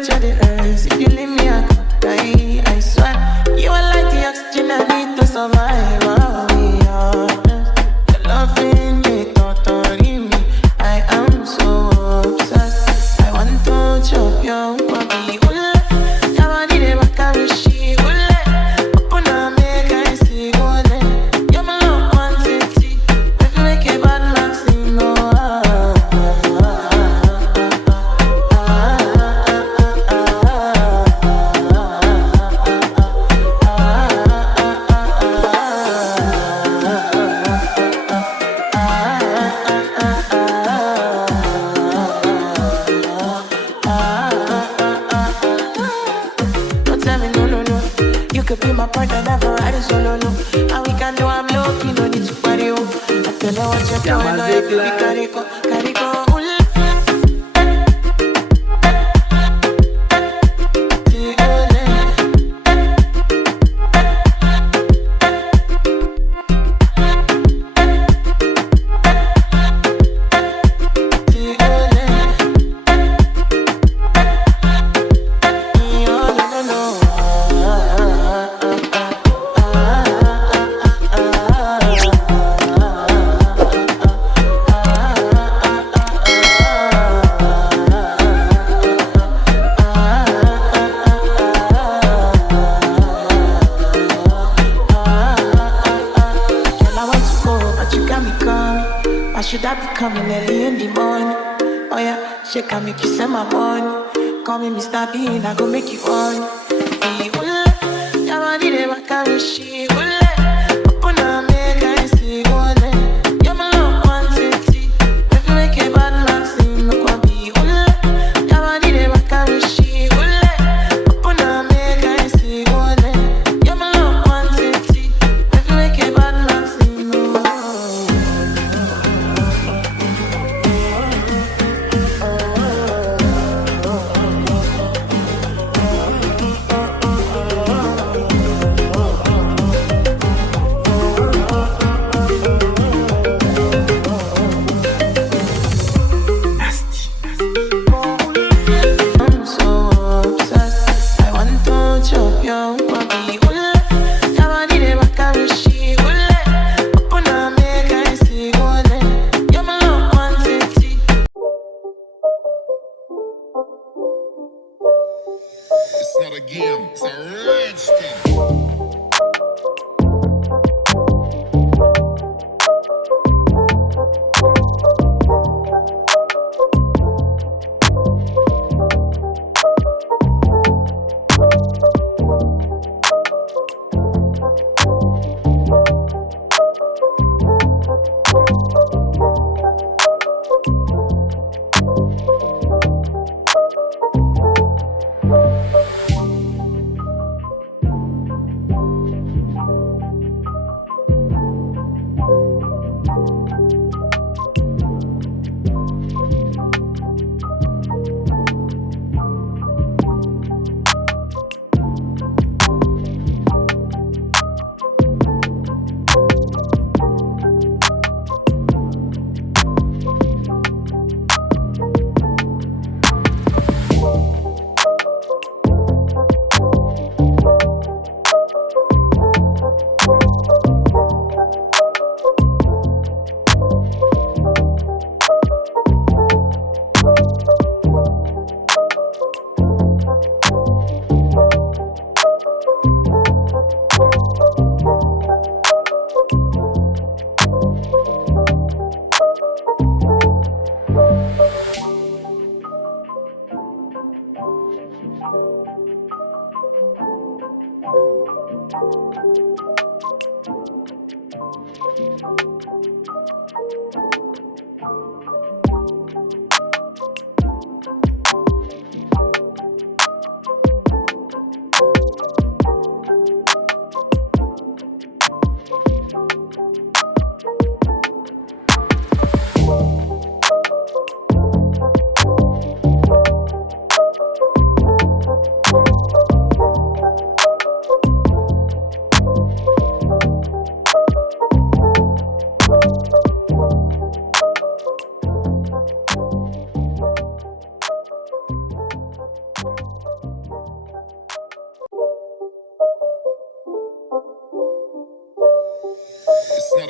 reach of the earth. If you leave me, I could die. I swear, you are like the oxygen I need to survive. I'll be honest. Your loving me, torturing me. I am so obsessed. I want to chop your body. Ule, your body never carry she. Ule, open up, make I see. Ule, you're my love, one city. If you make a bad man sing, oh don't tell me no, no, no. You could be my partner, never ride it solo, no. And we can do I'm lucky, no need to party, oh. I tell you what you're doing, no, you carry go, carry go. Why should I be coming early in the morning? Oh yeah, she can make you send my money. Call me Mr. Bean, I go make you on. Your body never carry she. Open up, make I see. You're my love, one city. If you make a bad man sing, no can be. Your body never carry she. Open up, make I see. You're my love, one city. If you make a bad man sing, no. I'm so obsessed. I want to chop your body. Ule, your body never carry she. Ule, open up, make I see. Ule, you're my love, one city. It's not a game, it's a rich thing.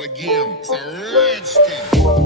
not a game, it's a rich thing.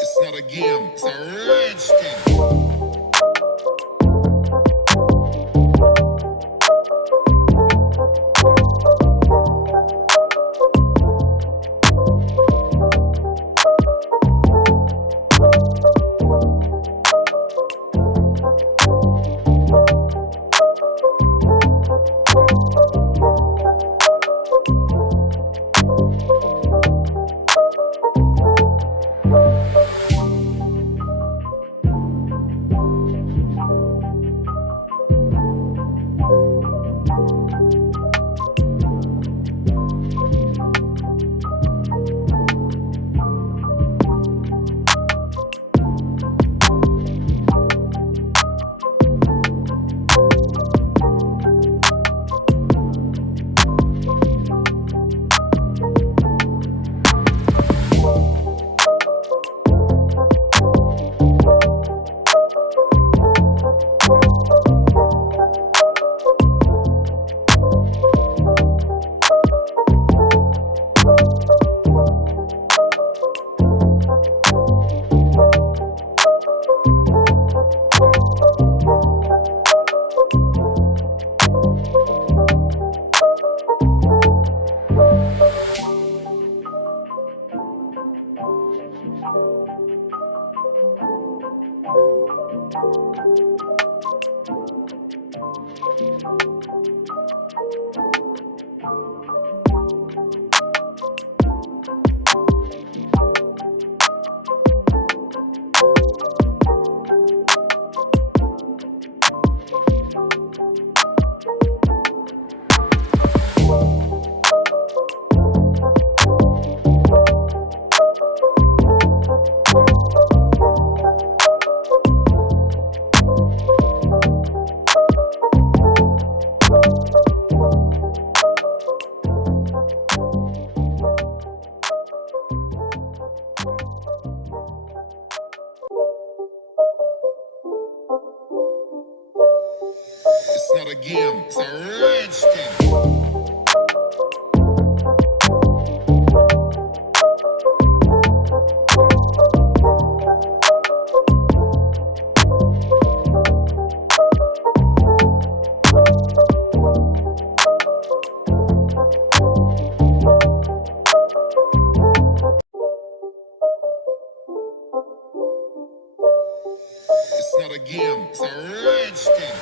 It's not a game, it's a rich thing. It's not a game, it's a rich thing. It's not a game, it's a rich thing.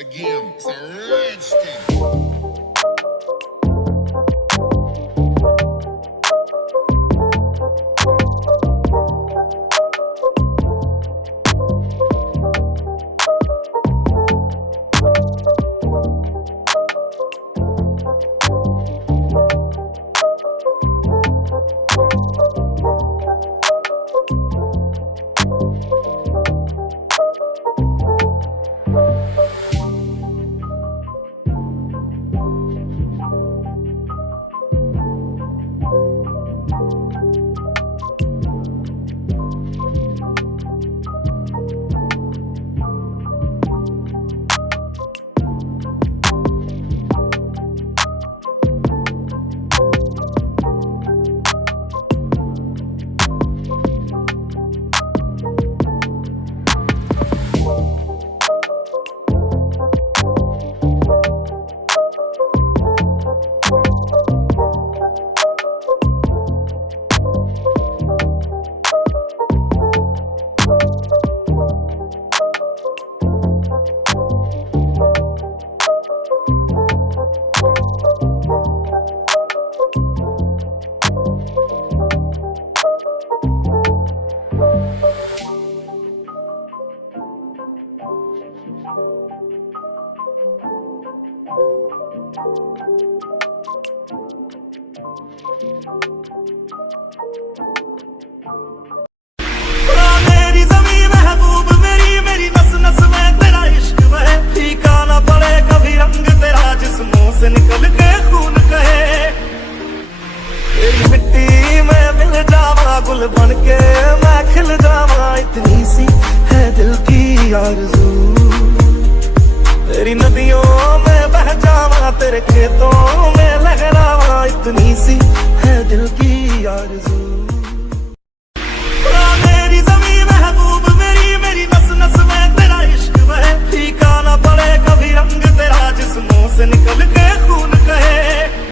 a game, it's a rich thing. मेरी ज़मीं महबूब मेरी मेरी नस नस में तेरा इश्क बहे, फीका ना पड़े कभी रंग तेरा जिस्मों से निकल के खून कहे। तेरी मिट्टी में मिल जावा गुल बन के मैं खिल जावा, इतनी सी है दिल की आरज़ू। तेरी नदियों में बह जावा तेरे खेतों में लहरावा, इतनी सी है दिल की आरज़ू।